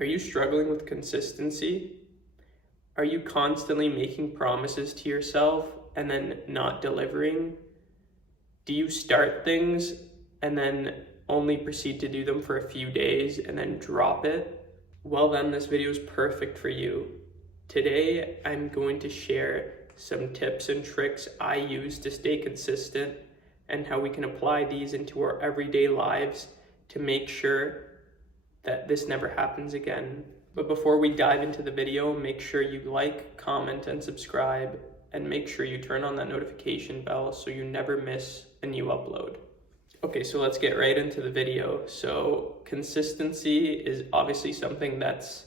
Are you struggling with consistency? Are you constantly making promises to yourself and then not delivering? Do you start things and then only proceed to do them for a few days and then drop it? Well then, this video is perfect for you. Today, I'm going to share some tips and tricks I use to stay consistent and how we can apply these into our everyday lives to make sure that this never happens again. But before we dive into the video, make sure you like, comment, and subscribe, and make sure you turn on that notification bell so you never miss a new upload. Okay, so let's get right into the video. So consistency is obviously something that's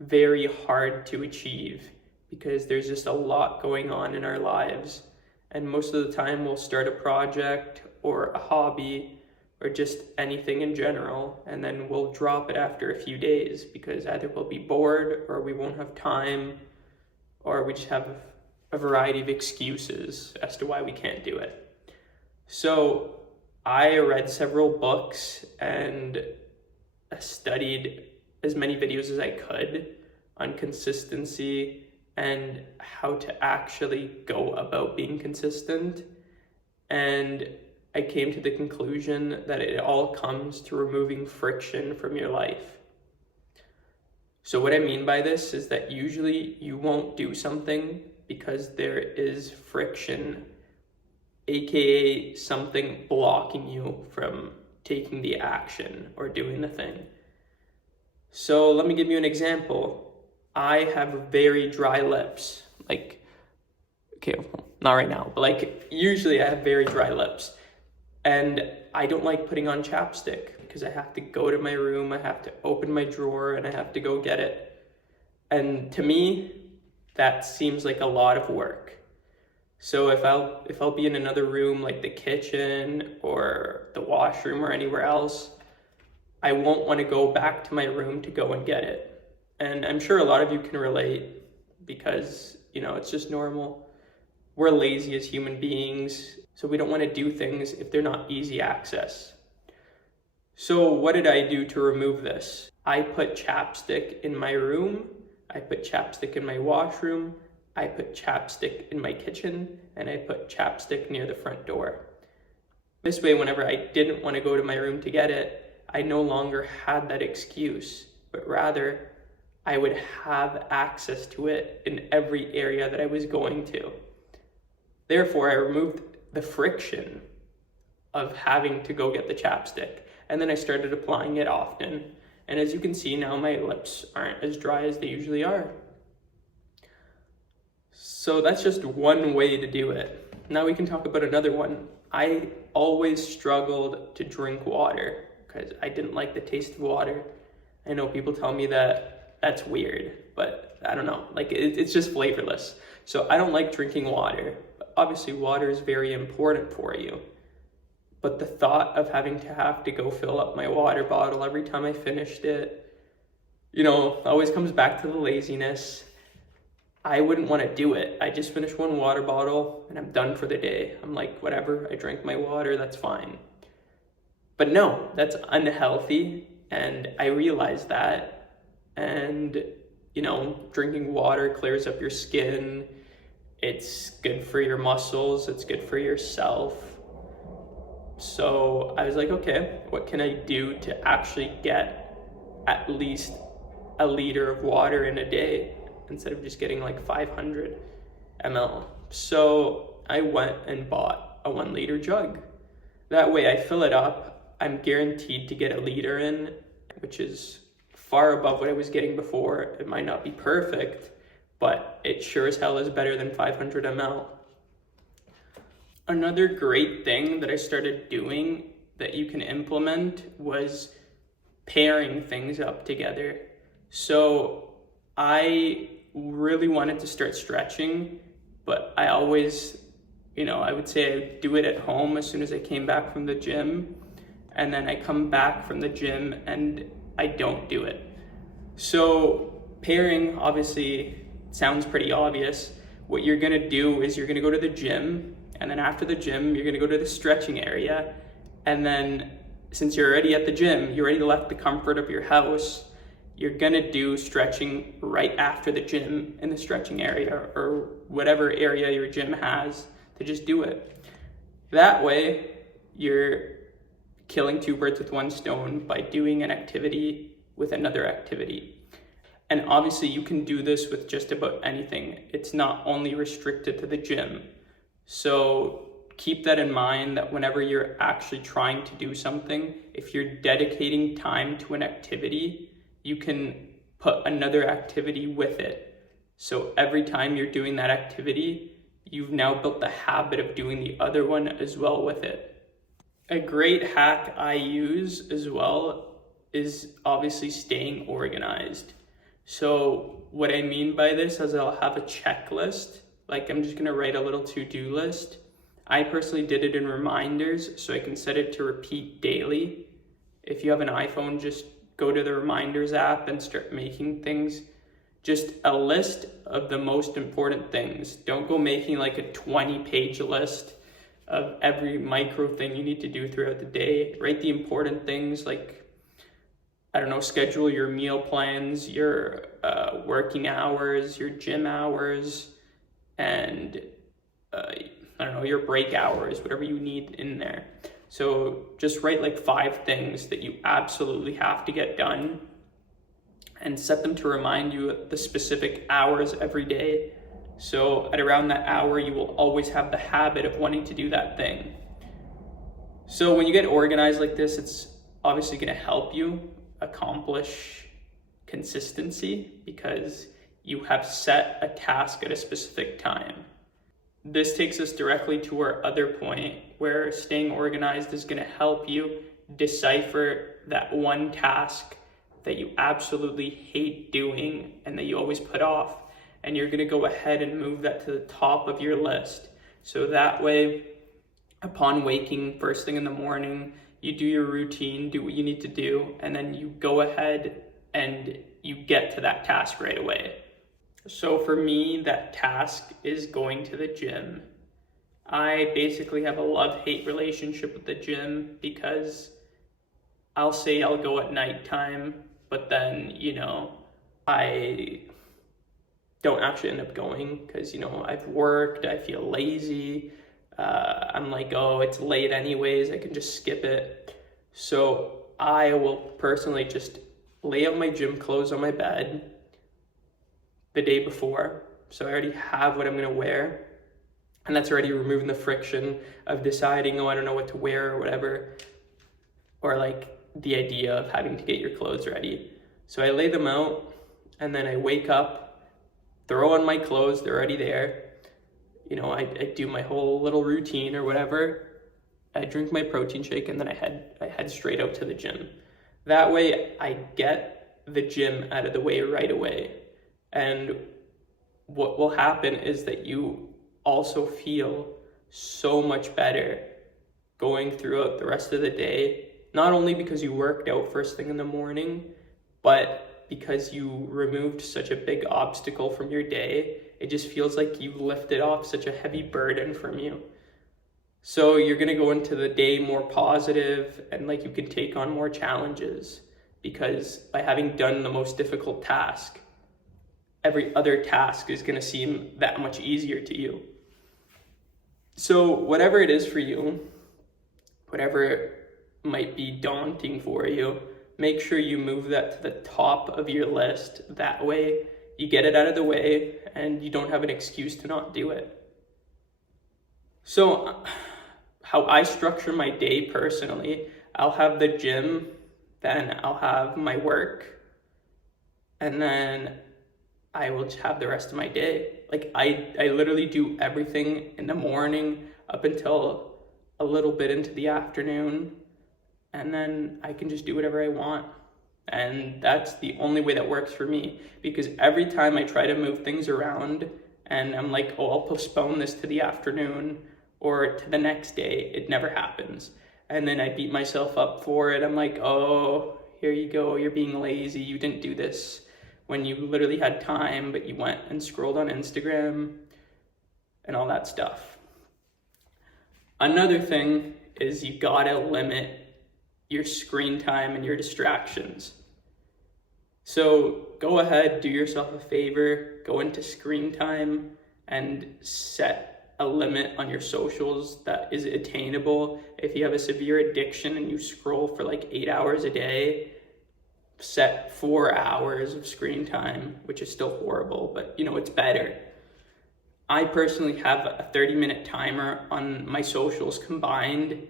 very hard to achieve because there's just a lot going on in our lives. And most of the time we'll start a project or a hobby or just anything in general, and then we'll drop it after a few days because either we'll be bored or we won't have time, or we just have a variety of excuses as to why we can't do it. So I read several books and studied as many videos as I could on consistency and how to actually go about being consistent. And I came to the conclusion that it all comes to removing friction from your life. So what I mean by this is that usually you won't do something because there is friction, aka something blocking you from taking the action or doing the thing. So let me give you an example. I have very dry lips. Okay, not right now, but usually I have very dry lips. And I don't like putting on chapstick because I have to go to my room, I have to open my drawer, and I have to go get it. And to me, that seems like a lot of work. So if I'll be in another room like the kitchen or the washroom or anywhere else, I won't want to go back to my room to go and get it. And I'm sure a lot of you can relate because, it's just normal. We're lazy as human beings, so we don't want to do things if they're not easy access. So what did I do to remove this? I put chapstick in my room, I put chapstick in my washroom, I put chapstick in my kitchen, and I put chapstick near the front door. This way, whenever I didn't want to go to my room to get it, I no longer had that excuse, but rather I would have access to it in every area that I was going to. Therefore, I removed the friction of having to go get the chapstick. And then I started applying it often. And as you can see now, my lips aren't as dry as they usually are. So that's just one way to do it. Now we can talk about another one. I always struggled to drink water because I didn't like the taste of water. I know people tell me that that's weird, but I don't know. It's just flavorless. So I don't like drinking water. Obviously, water is very important for you. But the thought of having to go fill up my water bottle every time I finished it, always comes back to the laziness. I wouldn't want to do it. I just finished one water bottle and I'm done for the day. I'm like, whatever, I drank my water, that's fine. But no, that's unhealthy. And I realized that. And, drinking water clears up your skin. It's good for your muscles, it's good for yourself. So I was like, okay, what can I do to actually get at least a liter of water in a day instead of just getting 500 ml? So I went and bought a 1 liter jug. That way I fill it up, I'm guaranteed to get a liter in, which is far above what I was getting before. It might not be perfect, but it sure as hell is better than 500 ml. Another great thing that I started doing that you can implement was pairing things up together. So I really wanted to start stretching, but I always, I would say I do it at home as soon as I came back from the gym, and then I come back from the gym and I don't do it. So pairing obviously sounds pretty obvious. What you're gonna do is you're gonna go to the gym, and then after the gym, you're gonna go to the stretching area, and then since you're already at the gym, you already left the comfort of your house, you're gonna do stretching right after the gym in the stretching area or whatever area your gym has, to just do it. That way, you're killing two birds with one stone by doing an activity with another activity. And obviously you can do this with just about anything. It's not only restricted to the gym. So keep that in mind, that whenever you're actually trying to do something, if you're dedicating time to an activity, you can put another activity with it. So every time you're doing that activity, you've now built the habit of doing the other one as well with it. A great hack I use as well is obviously staying organized. So what I mean by this is I'll have a checklist, like I'm just gonna write a little to-do list. I personally did it in reminders, so I can set it to repeat daily. If you have an iPhone, just go to the reminders app and start making things. Just a list of the most important things. Don't go making like a 20-page list of every micro thing you need to do throughout the day. Write the important things, like, I don't know, schedule your meal plans, your working hours, your gym hours, and I don't know, your break hours, whatever you need in there. So just write like 5 things that you absolutely have to get done and set them to remind you the specific hours every day. So at around that hour, you will always have the habit of wanting to do that thing. So when you get organized like this, it's obviously going to help you accomplish consistency because you have set a task at a specific time. This takes us directly to our other point, where staying organized is going to help you decipher that one task that you absolutely hate doing and that you always put off. And you're going to go ahead and move that to the top of your list. So that way, upon waking first thing in the morning, you do your routine, do what you need to do, and then you go ahead and you get to that task right away. So for me, that task is going to the gym. I basically have a love-hate relationship with the gym because I'll say I'll go at nighttime, but then, I don't actually end up going because, I've worked, I feel lazy. I'm like, oh, it's late anyways, I can just skip it. So I will personally just lay out my gym clothes on my bed the day before. So I already have what I'm gonna wear. And that's already removing the friction of deciding, oh, I don't know what to wear or whatever. Or like the idea of having to get your clothes ready. So I lay them out and then I wake up, throw on my clothes, they're already there. I do my whole little routine or whatever. I drink my protein shake and then I head straight out to the gym. That way I get the gym out of the way right away. And what will happen is that you also feel so much better going throughout the rest of the day, not only because you worked out first thing in the morning, but because you removed such a big obstacle from your day. It just feels like you lifted off such a heavy burden from you. So you're gonna go into the day more positive and like you can take on more challenges, because by having done the most difficult task, every other task is gonna seem that much easier to you. So whatever it is for you, whatever might be daunting for you, make sure you move that to the top of your list. That way you get it out of the way and you don't have an excuse to not do it. So how I structure my day personally, I'll have the gym, then I'll have my work, and then I will just have the rest of my day. Like I literally do everything in the morning up until a little bit into the afternoon, and then I can just do whatever I want. And that's the only way that works for me, because every time I try to move things around and I'm like, oh, I'll postpone this to the afternoon or to the next day, it never happens. And then I beat myself up for it. I'm like, oh, here you go, you're being lazy, you didn't do this when you literally had time, but you went and scrolled on Instagram and all that stuff. Another thing is you gotta limit your screen time and your distractions. So go ahead, do yourself a favor, go into screen time and set a limit on your socials that is attainable. If you have a severe addiction and you scroll for like 8 hours a day, set 4 hours of screen time, which is still horrible, but it's better. I personally have a 30-minute timer on my socials combined.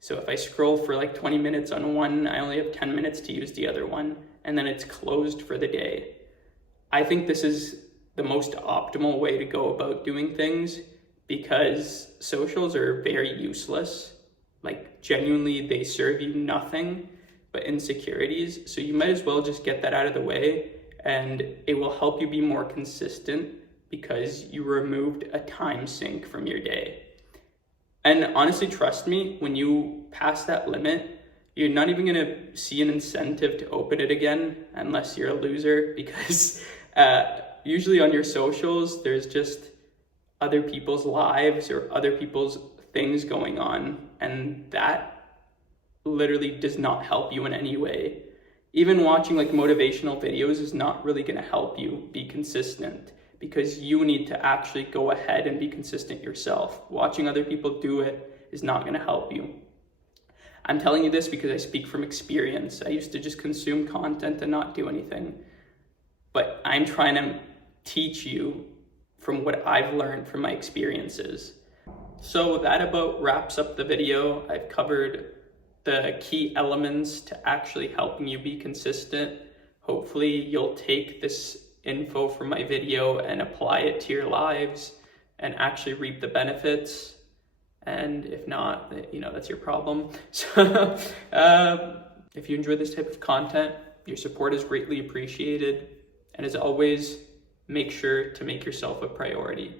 So if I scroll for like 20 minutes on one, I only have 10 minutes to use the other one, and then it's closed for the day. I think this is the most optimal way to go about doing things, because socials are very useless. Like, genuinely, they serve you nothing but insecurities. So you might as well just get that out of the way, and it will help you be more consistent because you removed a time sink from your day. And honestly, trust me, when you pass that limit, you're not even going to see an incentive to open it again unless you're a loser, because usually on your socials, there's just other people's lives or other people's things going on, and that literally does not help you in any way. Even watching like motivational videos is not really going to help you be consistent, because you need to actually go ahead and be consistent yourself. Watching other people do it is not going to help you. I'm telling you this because I speak from experience. I used to just consume content and not do anything. But I'm trying to teach you from what I've learned from my experiences. So that about wraps up the video. I've covered the key elements to actually helping you be consistent. Hopefully you'll take this info from my video and apply it to your lives and actually reap the benefits. And if not, that's your problem. So if you enjoy this type of content, your support is greatly appreciated. And as always, make sure to make yourself a priority.